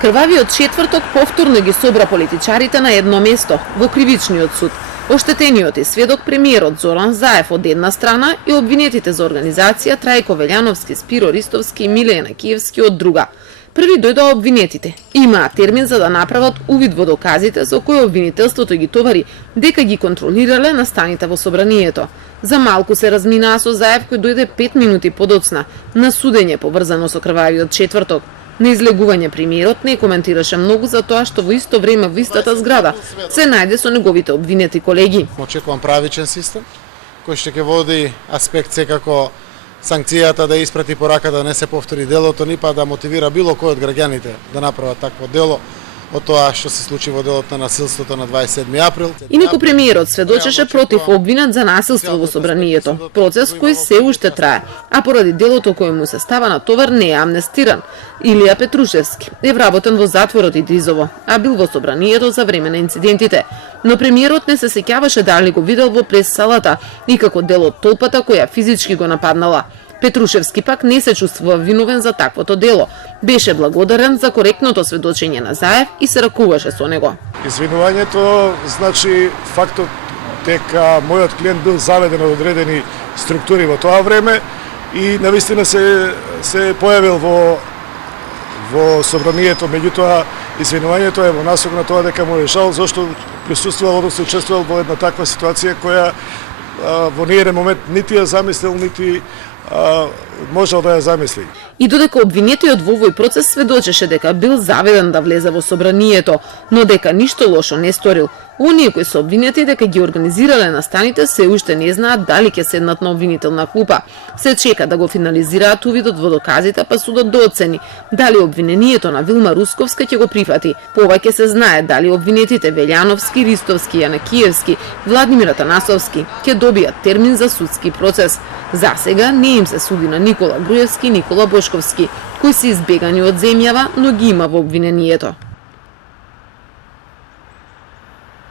Крвавиот четврток повторно ги собра политичарите на едно место, во кривичниот суд. Оштетениот е сведок премиерот Зоран Заев од една страна и обвинетите за организација Трајко Велјановски, Спиро Ристовски и Милена Киевски од друга. Први дојдоа обвинетите. Имаа термин за да направат увид во доказите со кои обвинителството ги товари дека ги контролирале настаните во собранието. За малку се разминаа со Заев кој дојде 5 минути подоцна на судење поврзано со крвавиот четврток. На излегување премиерот не коментираше многу за тоа што во исто време во истата зграда се најде со неговите обвинети колеги. Очекувам правичен систем кој ќе води аспект секако санкцијата да испрати порака да не се повтори делото, ни па да мотивира било кој од граѓаните да направат такво дело од тоа што се случи во делот на насилството на 27 април. Инаку премиерот сведочеше против обвинет за насилство во собранието, процес кој се уште трае, а поради делото кој му се става на товар не е амнестиран. Илија Петрушевски е вработен во затворот Идризово, а бил во собранието за време на инцидентите. Но премиерот не се сеќаваше дали го видел во прес-салата и како дел од толпата која физички го нападнала. Петрушевски пак не се чувствува виновен за таквото дело. Беше благодарен за коректното сведочење на Заев и се ракуваше со него. Извинувањето значи фактот дека мојот клиент бил заведен од одредени структури во тоа време и навистина се појавил во собранието, меѓутоа извинувањето е во насок на тоа дека му е жал зашто присуствувал, односно учествувал во една таква ситуација која во ниеден момент нити ја замислил, нити можел да ја замисли. И додека обвинетиот во овој процес сведочеше дека бил заведен да влезе во собранието, но дека ништо лошо не сторил, оние кои се обвинети дека ги организирале настаните се уште не знаат дали ќе седнат на обвинителна клупа. Се чека да го финализираат увидот во доказите, па судот да оцени дали обвинението на Вилма Русковска ќе го прифати. Повеќе се знае дали обвинетите Велјановски, Ристовски, Јанакиевски, Владимир Атанасовски ќе добијат термин за судски процес. За сега не им се суди на Никола Груевски и Никола Бошковски, кои се избегани од земјава, но ги има во обвинението.